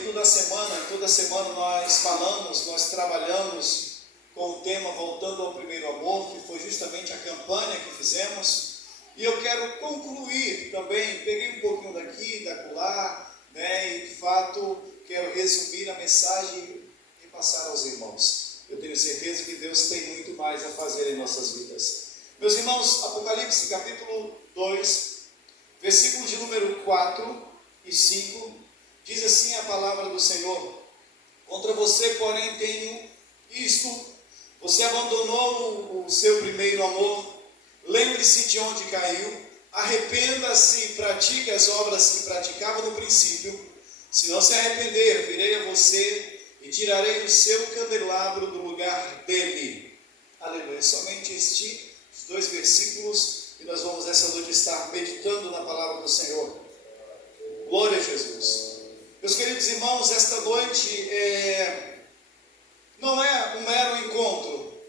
período da semana, toda semana nós trabalhamos com o tema Voltando ao Primeiro Amor, que foi justamente a campanha que fizemos. E eu quero concluir também, peguei um pouquinho daqui, da acolá, e de fato quero resumir a mensagem e passar aos irmãos. Eu tenho certeza que Deus tem muito mais a fazer em nossas vidas. Meus irmãos, Apocalipse capítulo 2, versículos de número 4 e 5, diz assim a palavra do Senhor: contra você, porém, tenho isto: você abandonou o seu primeiro amor. Lembre-se de onde caiu, arrependa-se e pratique as obras que praticava no princípio. Se não se arrepender, virei a você e tirarei o seu candelabro do lugar dele. Aleluia. Somente estes dois versículos e nós vamos essa noite estar meditando na palavra do Senhor. Glória a Jesus. Meus queridos irmãos, esta noite não é um mero encontro,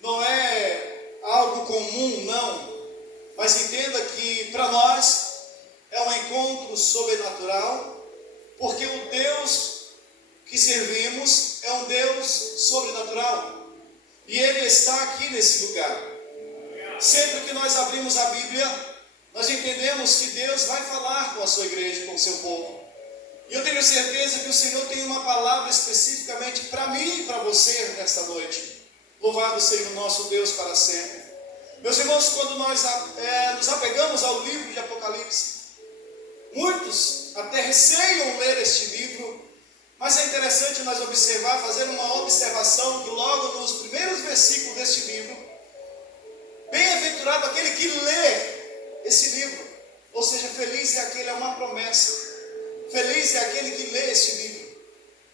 não é algo comum, não, mas entenda que para nós é um encontro sobrenatural, porque o Deus que servimos é um Deus sobrenatural, e Ele está aqui nesse lugar. Sempre que nós abrimos a Bíblia, nós entendemos que Deus vai falar com a sua igreja, com o seu povo. E eu tenho certeza que o Senhor tem uma palavra especificamente para mim e para você nesta noite. Louvado seja o nosso Deus para sempre. Meus irmãos, quando nós nos apegamos ao livro de Apocalipse, muitos até receiam ler este livro, mas é interessante nós observar, fazer uma observação que logo nos primeiros versículos deste livro, bem-aventurado aquele que lê esse livro, ou seja, feliz é aquele, é uma promessa, feliz é aquele que lê este livro.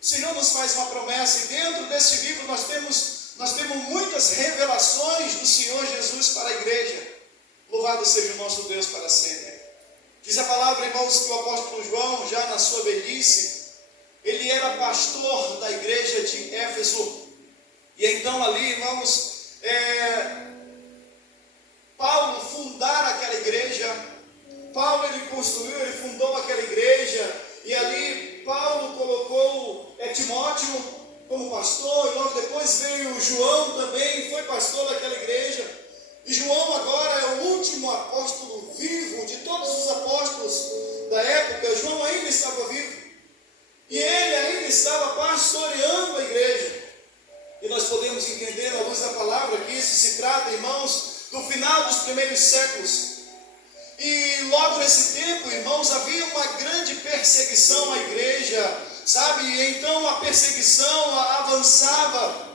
O Senhor nos faz uma promessa, e dentro deste livro nós temos muitas revelações do Senhor Jesus para a igreja. Louvado seja o nosso Deus para sempre. Diz a palavra, irmãos, que o apóstolo João, já na sua velhice, ele era pastor da igreja de Éfeso. E então ali, irmãos, Paulo fundar aquela igreja, Paulo ele construiu, ele fundou aquela igreja, e ali Paulo colocou Timóteo como pastor, e logo depois veio João também, foi pastor daquela igreja, e João agora é o último apóstolo vivo de todos os apóstolos da época. João ainda estava vivo, e ele ainda estava pastoreando a igreja, e nós podemos entender à luz da palavra que isso se trata, irmãos, do final dos primeiros séculos. E logo nesse tempo, irmãos, havia uma grande perseguição à igreja, sabe? E então a perseguição avançava.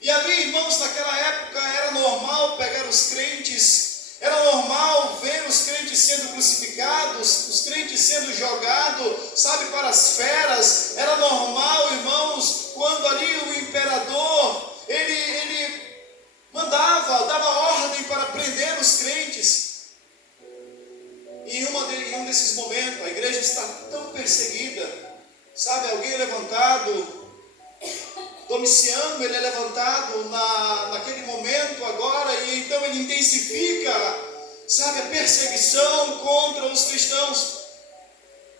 E ali, irmãos, naquela época era normal pegar os crentes, era normal ver os crentes sendo crucificados, os crentes sendo jogados, sabe, para as feras. Era normal, irmãos, quando ali o imperador, ele dava ordem para prender os crentes. E em um desses momentos, a igreja está tão perseguida, sabe, alguém é levantado, Domiciano, ele é levantado naquele momento agora, e então ele intensifica, sabe, a perseguição contra os cristãos.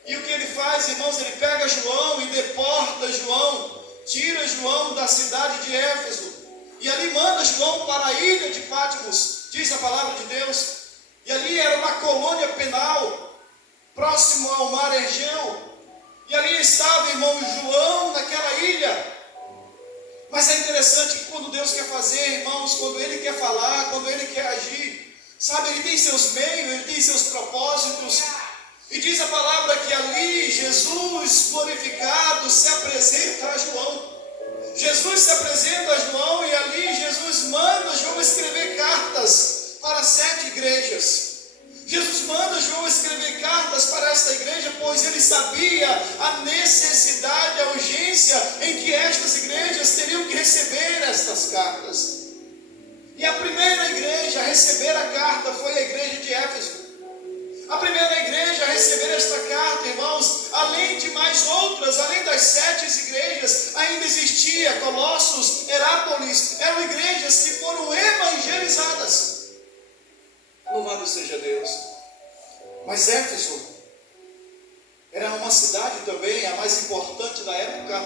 E o que ele faz, irmãos, ele pega João e deporta João, tira João da cidade de Éfeso, e ali manda João para a ilha de Patmos, diz a palavra de Deus. E ali era uma colônia penal, próximo ao mar Egeu. E ali estava, irmão, João naquela ilha. Mas é interessante que quando Deus quer fazer, irmãos, quando Ele quer falar, quando Ele quer agir, sabe, Ele tem seus meios, Ele tem seus propósitos. E diz a palavra que ali Jesus glorificado se apresenta a João. Jesus se apresenta a João, e ali Jesus manda João escrever cartas para 7 igrejas. Jesus manda João escrever cartas para esta igreja, pois ele sabia a necessidade, a urgência em que estas igrejas teriam que receber estas cartas. E a primeira igreja a receber a carta foi a igreja de Éfeso. A primeira igreja a receber esta carta, irmãos, além de mais outras, além das 7 igrejas, ainda existia Colossos, Herápolis, eram igrejas que foram evangelizadas. Louvado seja Deus. Mas Éfeso era uma cidade também, a mais mais importante da época